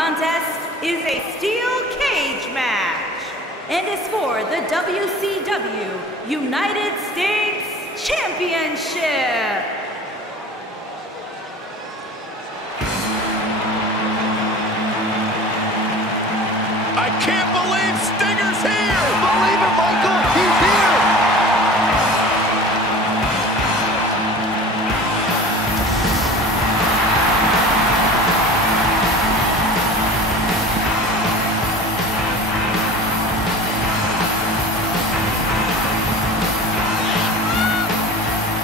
contest is a steel cage match and is for the WCW United States Championship. I can't believe Stinger's here! Believe it, Michael! He's here!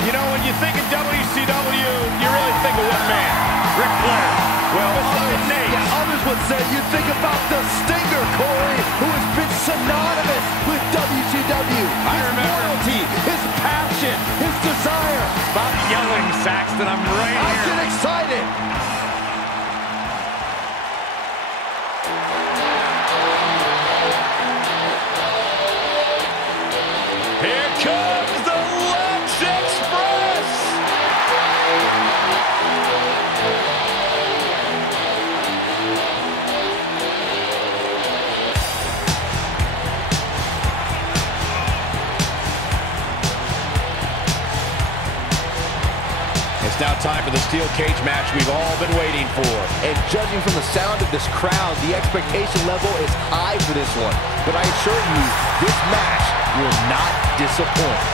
You know, when you think of WCW, you really think of one man, Ric Flair. Well, others would say you think about the Stinger, Corey, who has been synonymous with WCW. His loyalty, his passion, his desire. Stop yelling, Saxton. I'm right here. I get excited. Here comes the Lex Express. It's now time for the steel cage match we've all been waiting for. And judging from the sound of this crowd, the expectation level is high for this one. But I assure you, this match will not disappoint.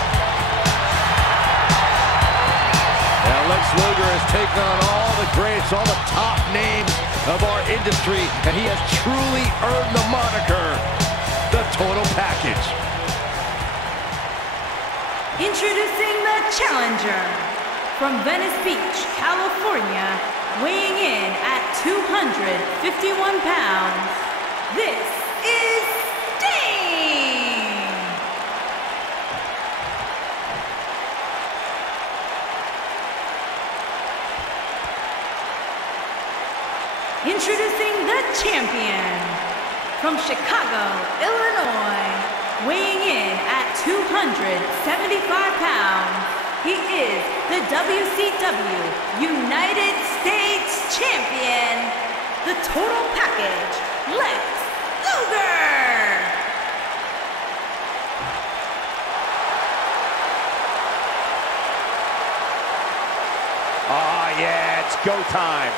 Now Lex Luger has taken on all the greats, all the top names of our industry, and he has truly earned the moniker, the Total Package. Introducing the challenger from Venice Beach, California, weighing in at 251 pounds, this is Sting! Introducing the champion from Chicago, Illinois, weighing in at 275 pounds, he is the WCW United States Champion, the Total Package, Lex Luger! Oh yeah, it's go time.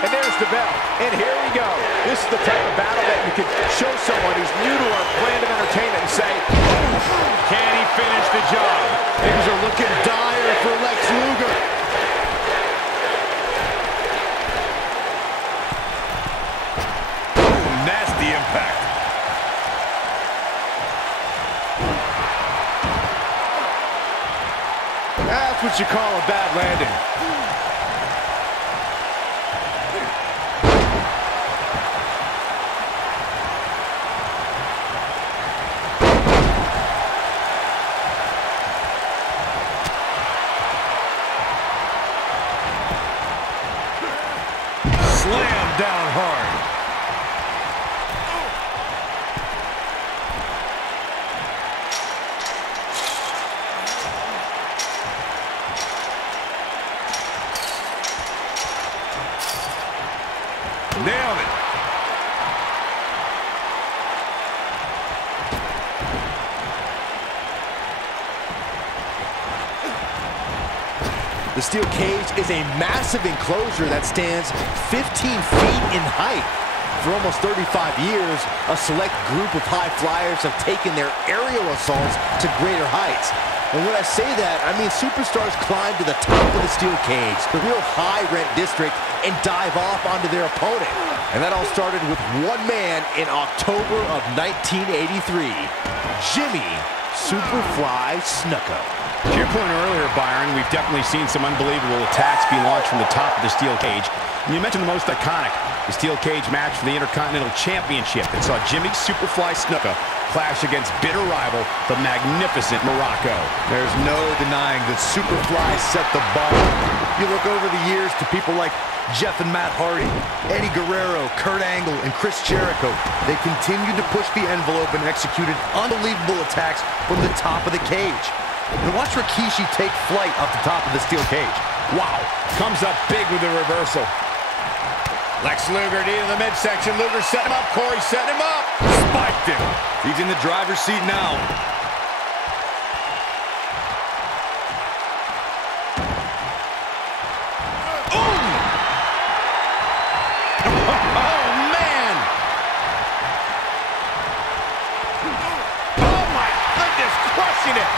And there's the bell, and here we go. This is the type of battle that you can show someone who's new to our brand of entertainment and say, can he finish the job? Things are looking dire for Lex Luger. Nasty impact. That's what you call a bad landing. Slam down hard. Nailed it. The steel cage is a massive enclosure that stands 15 feet in height. For almost 35 years, a select group of high flyers have taken their aerial assaults to greater heights. And when I say that, I mean superstars climb to the top of the steel cage, the real high-rent district, and dive off onto their opponent. And that all started with one man in October of 1983, Jimmy Superfly Snuka. To your point earlier, Byron, we've definitely seen some unbelievable attacks be launched from the top of the steel cage. And you mentioned the most iconic, the steel cage match for the Intercontinental Championship that saw Jimmy Superfly Snuka clash against bitter rival, the magnificent Morocco. There's no denying that Superfly set the bar. You look over the years to people like Jeff and Matt Hardy, Eddie Guerrero, Kurt Angle, and Chris Jericho. They continued to push the envelope and executed unbelievable attacks from the top of the cage. And watch Rikishi take flight off the top of the steel cage. Wow, comes up big with the reversal. Lex Luger knee to the midsection. Luger set him up. Corey set him up. Spiked him. He's in the driver's seat now. Oh, man! Oh, my goodness, crushing it!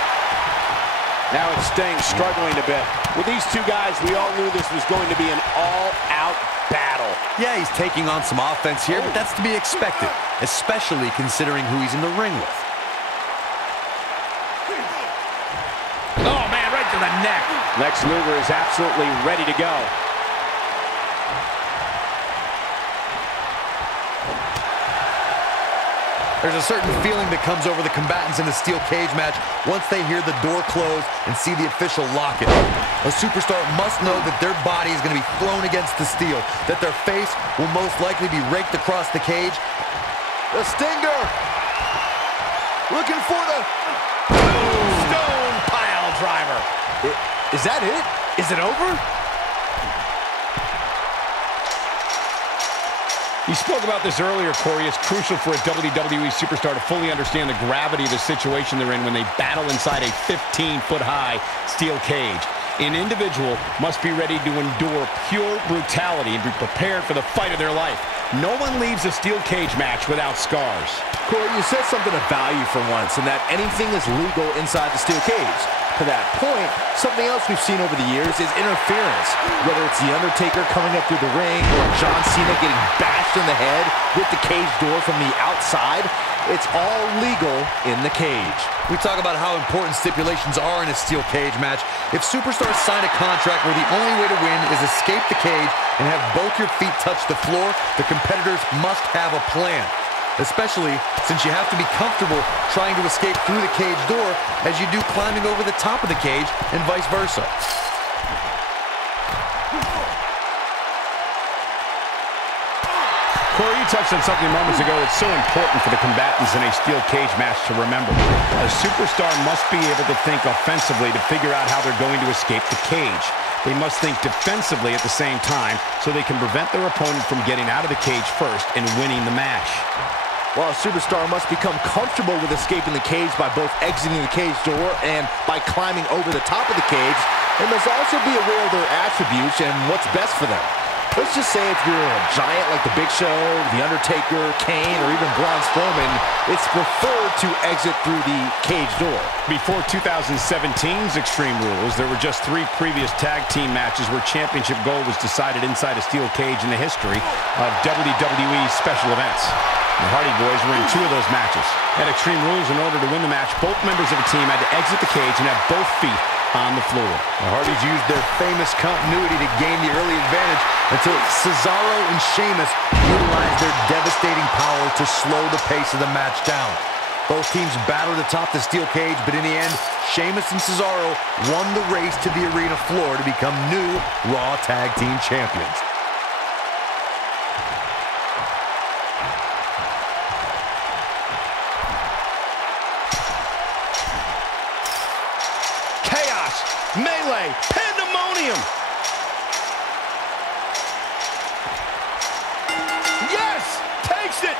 Now it's Sting struggling a bit. With these two guys, we all knew this was going to be an all-out battle. Yeah, he's taking on some offense here, but that's to be expected, especially considering who he's in the ring with. Oh, man, right to the neck. Lex Luger is absolutely ready to go. There's a certain feeling that comes over the combatants in a steel cage match once they hear the door close and see the official lock it. A superstar must know that their body is going to be thrown against the steel, that their face will most likely be raked across the cage. The Stinger! Looking for the... Stone pile driver. Is that it? Is it over? You spoke about this earlier, Corey. It's crucial for a WWE superstar to fully understand the gravity of the situation they're in when they battle inside a 15-foot-high steel cage. An individual must be ready to endure pure brutality and be prepared for the fight of their life. No one leaves a steel cage match without scars. Corey, you said something of value for once, in that anything is legal inside the steel cage. To that point, something else we've seen over the years is interference. Whether it's The Undertaker coming up through the ring or John Cena getting bashed in the head with the cage door from the outside, it's all legal in the cage. We talk about how important stipulations are in a steel cage match. If superstars sign a contract where the only way to win is escape the cage and have both your feet touch the floor, the competitors must have a plan. Especially since you have to be comfortable trying to escape through the cage door as you do climbing over the top of the cage and vice versa. Corey, you touched on something moments ago that's so important for the combatants in a steel cage match to remember. A superstar must be able to think offensively to figure out how they're going to escape the cage. They must think defensively at the same time so they can prevent their opponent from getting out of the cage first and winning the match. Well, a superstar must become comfortable with escaping the cage by both exiting the cage door and by climbing over the top of the cage. They must also be aware of their attributes and what's best for them. Let's just say if you're a giant like The Big Show, The Undertaker, Kane, or even Braun Strowman, it's preferred to exit through the cage door. Before 2017's Extreme Rules, there were just 3 previous tag team matches where championship gold was decided inside a steel cage in the history of WWE special events. The Hardy Boys were in 2 of those matches. At Extreme Rules, in order to win the match, both members of a team had to exit the cage and have both feet on the floor. The Hardys used their famous continuity to gain the early advantage until Cesaro and Sheamus utilized their devastating power to slow the pace of the match down. Both teams battled atop the steel cage, but in the end, Sheamus and Cesaro won the race to the arena floor to become new Raw Tag Team Champions. Melee, pandemonium. Yes, takes it.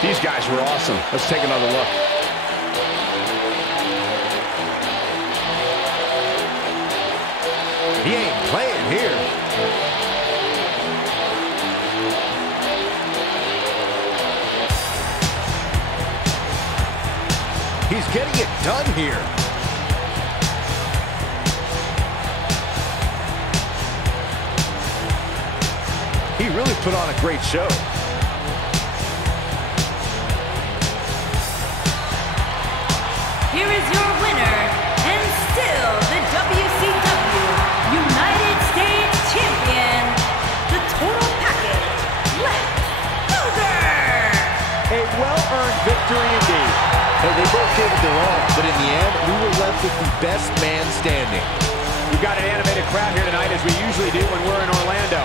These guys were awesome. Let's take another look. He ain't playing here. He's getting it done here. He really put on a great show. Here is your winner, and still the WCW United victory indeed. Hey, they both gave it their all, but in the end, we were left with the best man standing. We've got an animated crowd here tonight, as we usually do when we're in Orlando.